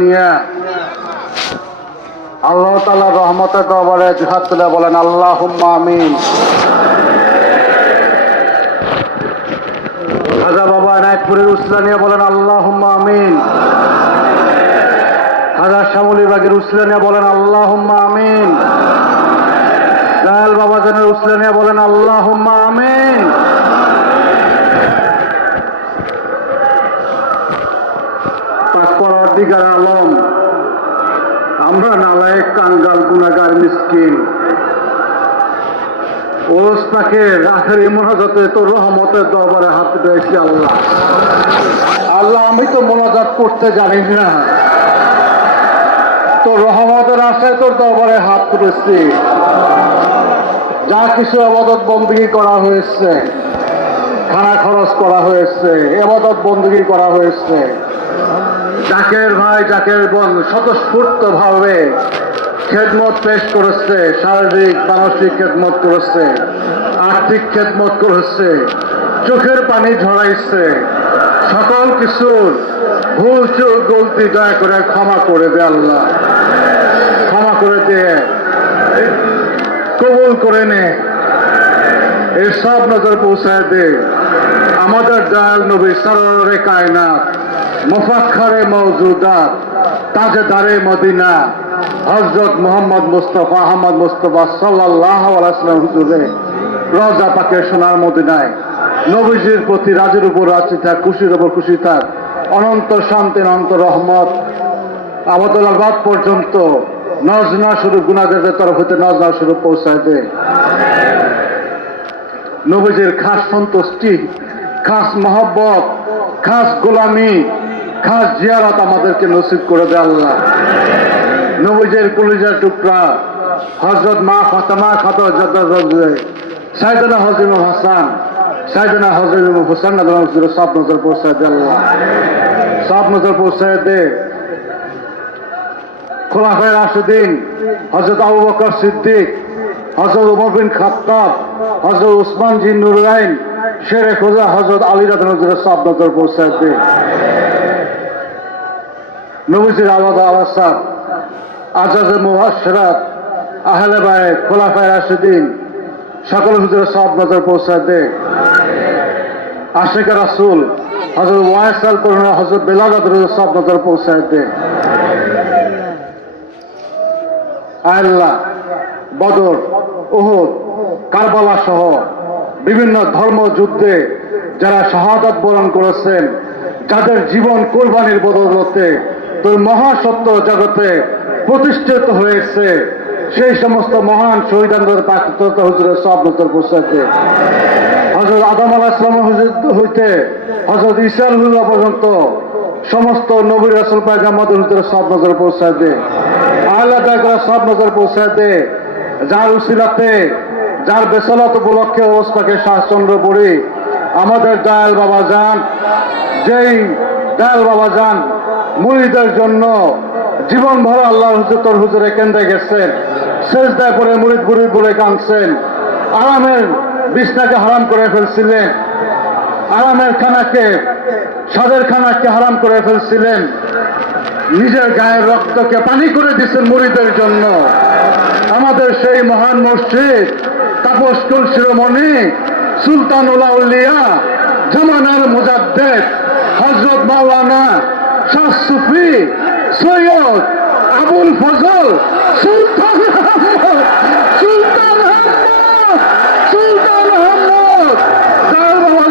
নিয়ে আল্লাহ তালা রহমতের দরবারে হাত তুলে বলেন আল্লাহ আমিন। খাজা বাবা এনায়তপুরের উসলা নিয়ে বলেন আল্লাহ আমিন। খাজা শ্যামলী বাগের উসলা নিয়ে বলেন আল্লাহ আমিন। দয়াল বাবা জানের উসলা নিয়ে বলেন আল্লাহ দিগার আলম। আমরা নালায়ক কাঙ্গাল গুনাগার মিসকিন। ওস আখেরি মোনাজাতে তোর রহমতের দরবারে হাত দিয়েছি আল্লাহ। আল্লাহ, আমি তো মোনাজাত করতে জানি না। তোর রহমতের আশায় তোর দরবারে হাত তুলেছি। যা কিছু আবাদত বন্দী করা হয়েছে, খানা খরচ করা হয়েছে, এবাদত বন্দী করা হয়েছে। জাকের ভাই, জাকের বোন স্বতঃস্ফূর্ত ভাবে খেদমত পেশ করেছে, শারীরিক, মানসিক খেদমত করেছে, আর্থিক খেদমত করেছে, চোখের পানি ঝরাইছে, সকল কিছুর ভুল চুল গলতি দয়া করে ক্ষমা করে দে আল্লাহ। ক্ষমা করে দিয়ে কবুল করে নে। এই সব নজর পৌঁছায় দে। আমাদের দয়াল নবী সররে কায়নাত। মুফাক্ষরে মৌজুদাত তাজেদারে মদিনা হজরত মোহাম্মদ মুস্তফা আহমদ মুস্তফা সাল্লাহ আলাইসলাম হুজুরে রজা পাকে সোনার মদিনায়। নবীজির প্রতি রাজের উপর রাজি থাক খুশির উপর খুশি থাক অনন্ত শান্তি অনন্ত রহমত। আবদুল্লাবাদ পর্যন্ত নজনা শুরু গুনাদের তরফ হতে নজনা শুরু পৌঁছায় দে। নবীজির খাস সন্তুষ্টি, খাস মহব্বত, খাস গোলামি খাস জিয়ারত আমাদেরকে নসিব করে দেয় আল্লাহ। নবীজের কলিজার টুকরা হজরত মা ফাতেমা খাত সাইদানা হজরত হাসান সাইদানা হজরত হোসেন সব নজর পৌঁছায় দে আল্লাহ। সব নজর পৌঁছায় দে। খোলাফায় রাশুদ্দিন হজরত আবু বকর সিদ্দিক হজরত উমর বিন খাত্তাব হজরত উসমান জি নুরাইন শেরে খোজা হজরত আলী রাত নজরের সব নজর পৌঁছাতে নবীজির আলাদা আলাসাদ আজাজ মুহাসরাত আহলে বায়ে খোলাফায় রাশুদ্দিন সকল হুজুরের সব নজর পৌঁছাতে আশেকা রাসুল হজরত ওয়াইসাল করুন হজরত বেলাল সব নজর পৌঁছাতে আল্লাহ বদর ওহদ কারবালা সহ বিভিন্ন ধর্ম যুদ্ধে যারা শাহাদাত বরণ করেছেন যাদের জীবন কোরবানির বদলতে মহাসত্য জগতে প্রতিষ্ঠিত হয়েছে। সেই সমস্ত মহান শহীদানদের প্রাকৃত হুজুরের সব নজর বসাতে হজরত আদম ইসলাম হইতে হজরত ইসাল হুজুর পর্যন্ত সমস্ত নবী রসুল পায়গামাদের হুজুরের সব নজর পৌঁছায় দে আল্লাহ তাকরা সব নজর পৌঁছায় দে যার উসিলাতে, যার বেসলত উপলক্ষে অবস্থাকে শাসচন্দ্র পড়ি, আমাদের দয়াল বাবা যান যেই দয়াল বাবা যান মুড়িদের জন্য জীবন ভর আল্লাহ হুজুর হুজুরে কেন্দ্রে গেছেন শেষ দায় করে মুড়িদ বুড়ি বলে কাঁদছেন, আরামের বিছনাকে হারাম করে ফেলছিলেন, আরামের খানাকে সাদের খানাকে হারাম করে ফেলছিলেন, নিজের গায়ের রক্তকে পানি করে দিচ্ছেন মুড়িদের জন্য। আমাদের সেই মহান মসজিদ, তাপস শিরোমণি সুলতান উলিয়া জামানার মুজাদ্দেদ হজরত মাওলানা শাহ সুফি সৈয়দ আবুল ফজল সুলতান সুলতান সুলতান আহমদ। তার বাবা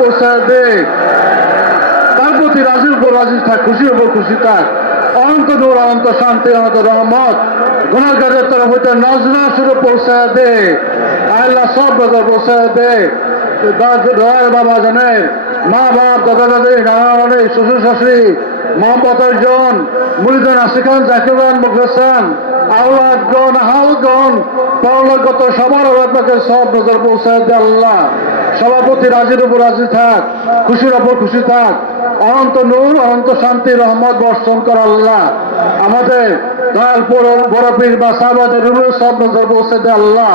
পৌঁছায় দে তার প্রতি রাজির উপর রাজি থাক, খুশির উপর খুশি থাক। অনন্ত নূর, অনন্ত শান্তি, অনন্ত রহমত। গুণাগারের তরফ হইতে নজরা শুরু পৌঁছায় দে আল্লাহ সব নজর পৌঁছায় দে দয়াল বাবা জানের মা বাপ, দাদা, দাদি নানা নানি শ্বশুর, শাশুড়ি মোহাম্মদ জন, মুরিদান আশিকান জাকিরান মুখলেসান আউলাদগণ হালগণ পরলোকগত সবার আপনাকে সব নজর পৌঁছায় দে আল্লাহ। সভাপতি রাজির উপর রাজি থাক, খুশির উপর খুশি থাক। অনন্ত নূর, অনন্ত শান্তি, রহমত বর্ষণ কর আল্লাহ। আমাদের দয়াল বড় পীর বা সাহবাদের রুলের সব নজর পৌঁছে দে আল্লাহ।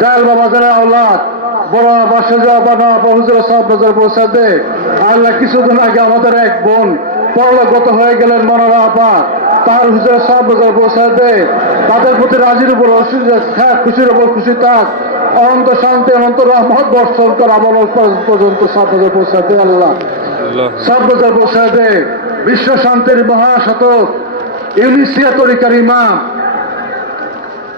দয়াল বাবা যারা আল্লাহ বড় বাসে যাওয়া বানা হুজুর সব নজর পৌঁছা দে। আল্লাহ কিছুদিন আগে আমাদের এক বোন পরলোকগত হয়ে গেলেন মনোরা আপা। তার হুজুর সব নজর পৌঁছা দে। তাদের প্রতি রাজির উপর অসুবিধা খুশির উপর খুশি থাক। অনন্ত শান্তি অনন্ত রহমত বর্ষণ কর আমল পর্যন্ত সব নজর পৌঁছা দে আল্লাহ। সব নজর পৌঁছা দে। বিশ্ব শান্তির মহাশতক ইউনিসিয়া তরিকার ইমাম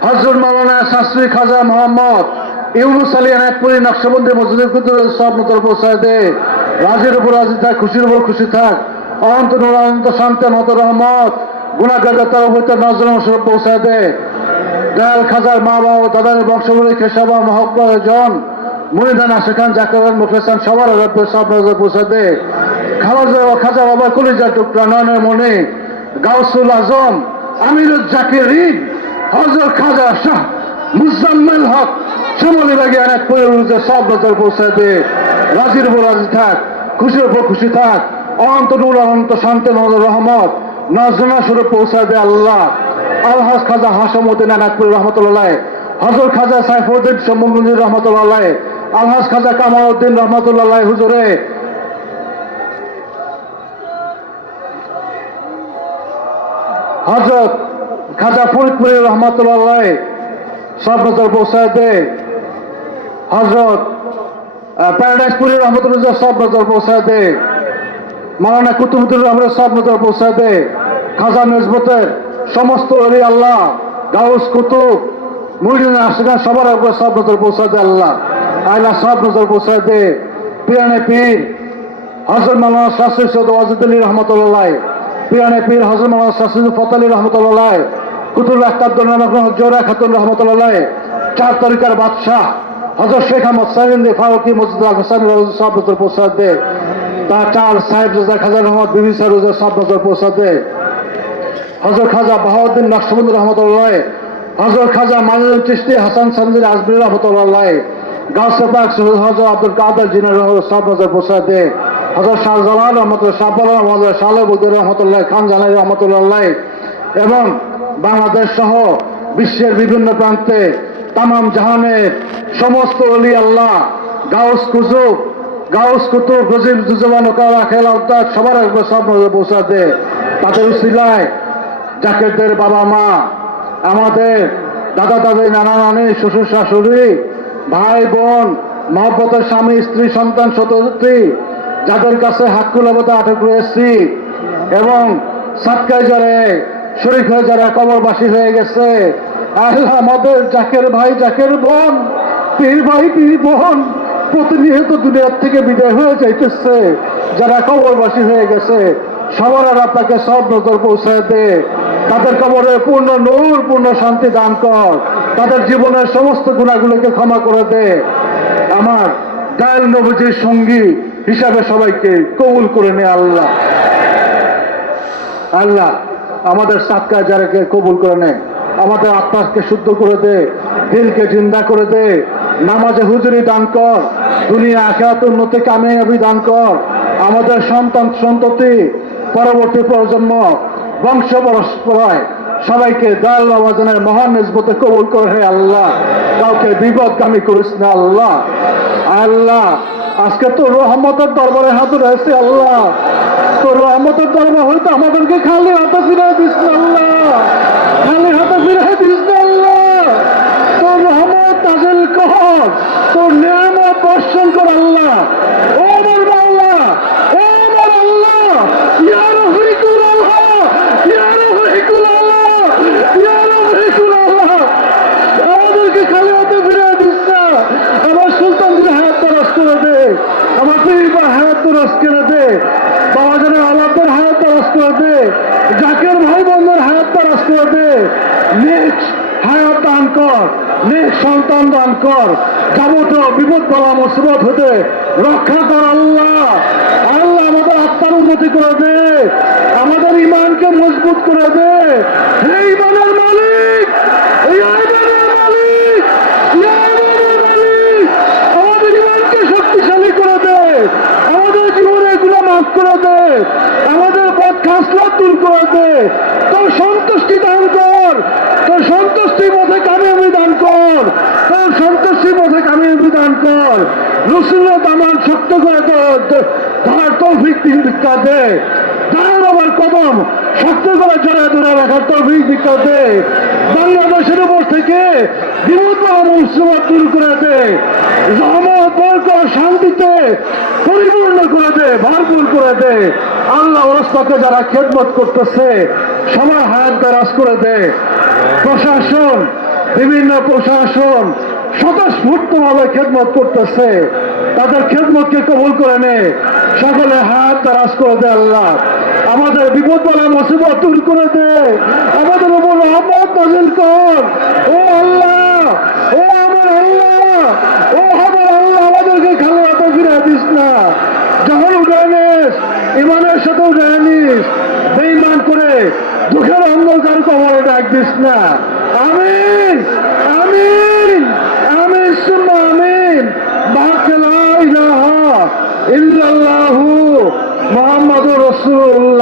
হজরত মাওলানা শাস্ত্রী খাজা মোহাম্মদ ইউনুস আলী এনায়তপুরি নকশবন্দি মসজিদের কুতুর সব নজর পৌঁছায় দে রাজির উপর রাজি থাক, খুশির উপর খুশি থাক। অনন্ত নূর অনন্ত শান্তি, অনন্ত রহমত। গুণাগার তার উপর নজর মশরফ পৌঁছায় দে দয়াল খাজার মা বাবা, দাদার বংশবলী খেসাবা মহব্বর জন মনিদান আশেখান জাকার মুফেসান সবার সব নজর পৌঁছা দে খাওয়া খাজা বাবা, কলিজা টুকরা, নয়নের মনে গাউসুল আজম আমিরুল জাকিরিন হজরত খাজা শাহ মুজাম্মেল হক সমলি বাগি অনেক পরিবর্তে সব নজর পৌঁছে দে রাজির উপর রাজি থাক, খুশির উপর খুশি থাক। অনন্ত নূর অনন্ত নজর রহমত নজনা স্বরূপ পৌঁছে দে আল্লাহ আলহাজ খাজা হাসমুদ্দিন আনাকপুর রহমতুল্লাহ। হজর খাজা সাইফুদ্দিন সম্মুদ্দিন রহমতুল্লাহ। আলহাজ খাজা কামালউদ্দিন রহমতুল্লাহ হুজুরে। হজরত খাজা ফরিদপুরি রহমতুল্লাহ। পৌঁছায় দে হজরত প্যারাডাইসপুরি রহমতুল্লাহ মাওলানা কুতুবুদ্দিন রহমান সব নজর পৌঁছায় দে খাজা নজবতের সমস্ত অলি আল্লাহ, গাউস কুতুব, মুরিদিন আশিকান সবার উপরে সব নজর পৌঁছায় দে আল্লাহ। আল্লাহ সব নজর পৌঁছায় দে পিয়ানে পীর হজরত মাওলানা শাস্ত্রী সৈয়দ ওয়াজিদ আলী রহমতুল্লাহ পিয়ানে পীর হজরত মাওলানা শাস্ত্রী ফতালি রহমতুল্লাহ কুতুল আক্তার জোরা খাতুন রহমতুল্লাহ চার তরিকার বাদশাহ হজরত শেখ আহমদ সাইন ফারুকি মসজিদ হাসান সব নজর পৌঁছায় দে তার চার সাহেব রাজা, খাজা রহমদ বিবি সারুজা সব নজর পৌঁছা দে হজর খাজা বাহাউদ্দিন নকশবন্দ রহমতুল্লাহ হজর খাজা মাইনুল চিস্তি হাসান সন্দির আজমির রহমতুল্লাহ গাছ পাক হজর আব্দুল কাদের জিনের সব নজর পৌঁছা দে হজর শাহজালাল রহমতুল্লাহ শাহবাল রহমত শাহ বুদ্দিন রহমতুল্লাহ, খান জালাই রহমতুল্লাহ এবং বাংলাদেশ সহ বিশ্বের বিভিন্ন প্রান্তে তাম জাহানের সমস্ত অলি আল্লাহ, গাউস কুজুব গাউস কুতুব গজিব জুজবান ওকারা খেলা উদ্দার সবার সব নজর পৌঁছা দে। তাদের উসিলায় জাকেরদের বাবা মা, আমাদের দাদা, দাদি, নানা, নানি, শ্বশুর, শাশুড়ি, ভাই, বোন, মহব্বতের স্বামী, স্ত্রী, সন্তান সতী যাদের কাছে হাক্কুলাবতা আটক রয়েছি, এবং সাতকায় যারে শরীর হয়ে যারা কবরবাসী হয়ে গেছে, আল্লাহ আমাদের জাকের ভাই, জাকের বোন, পীর ভাই, পীর বোন, প্রতিনিয়ত দুনিয়ার থেকে বিদায় হয়ে যাইতেছে। যারা কবরবাসী হয়ে গেছে, সবার আর আপনাকে সব নজর পৌঁছায় দে। তাদের কবরে পূর্ণ নূর, পূর্ণ শান্তি দান কর। তাদের জীবনের সমস্ত গুণাগুলোকে ক্ষমা করে দে। আমার ডায়াল নবজির সঙ্গী হিসাবে সবাইকে কবুল করে নে আল্লাহ। আল্লাহ আমাদের সাতকা যারাকে কবুল করে নে, আমাদের আত্মাকে শুদ্ধ করে দে, দিলকে জিন্দা করে দে, নামাজে হুজুরি দান কর, দুনিয়া আখাত উন্নতি, কামিয়াবি দান কর, আমাদের সন্তান সন্ততি, পরবর্তী প্রজন্ম, বংশ পরস্পরায় সবাইকে দয়াল বাবাজনের মহান নিসবতে কবুল করে হে আল্লাহ। কাউকে বিপদগামী করিস না আল্লাহ। আল্লাহ, আজকে তো রহমতের দরবারে হাত রয়েছে আল্লাহ। তোর রহমতের দরবার হয়তো আমাদেরকে খালি হাতে ফিরে দিস আল্লাহ। খালি হাতে ফিরে দিস না আল্লাহ তোর রহমত নাজেল কর তোর নিয়ামত বর্ষণ কর আল্লাহ ও আমার আল্লাহ ও আমার আল্লাহ ইয়া রফিকুল আল্লাহ ইয়া রফিকুল আল্লাহ ইয়া রফিকুল আল্লাহ আমাদেরকে খালি হাতে ফিরে দিস না আমার সুলতানদের হাত তরস করে দে আমার পীর হাত তরস করে দে বাবাজানের আলাদের হাত তরস করে দে জাকের ভাই বোনদের হাত তরস করে দে নেক্সট হায়াত দান কর নেক সন্তান দান কর। যাবতীয় বিপদ বলা মুসিবত হতে রক্ষা কর আল্লাহ। আল্লাহ আমাদের আত্মার উন্নতি করে দে, আমাদের ইমানকে মজবুত করে দে। হে ইমানের মালিক শক্তিশালী করে আমাদের জীবনে এগুলো মাফ করে দে, আমাদের পথ খাসলা দূর করে দে তোর সন্তুষ্টি দান কর তোর সন্তুষ্টির মধ্যে কামিয়াবি দান কর তোর সন্তুষ্টির মধ্যে কামিয়াবি দান কর রসুলের দামান শক্ত করে ধর- ধর- ধরার তৌফিক দিকা দে। দাঁড়ান আমার কদম, শক্ত করে জড়া ধরে রাখার তৌফিক দিকা দে। বাংলাদেশের উপর থেকে বিপদ মুসলিমত দূর করে দে। রহমত, বরকত, শান্তিতে পরিপূর্ণ করে দে, ভরপুর করে দে। আল্লাহ রাস্তাতে যারা খেদমত করতেছে, সবার হাত দারাজ করে দে। প্রশাসন বিভিন্ন প্রশাসন স্বতঃস্ফূর্তভাবে খেদমত করতেছে। তাদের খেদমতকে কবুল করে নে সকলে হাত দারাজ করে দে আল্লাহ। আমাদের বিপদ বলা মুসিবত দূর করে দে। আমাদের উপর রহমত নাজিল কর। ও আল্লাহ, ও আমার আল্লাহ, ও আমার আল্লাহ, আমাদেরকে খালি এত ফিরে দিস না। যখন উঠে নিস, ইমানের সাথে উঠে নিস বেইমান করে দুঃখের অন্ধকার কবরে ডাক দিস না আমিন আমিন আমিন সুম্মা আমিন বাকেলা রাসূলুল্লাহ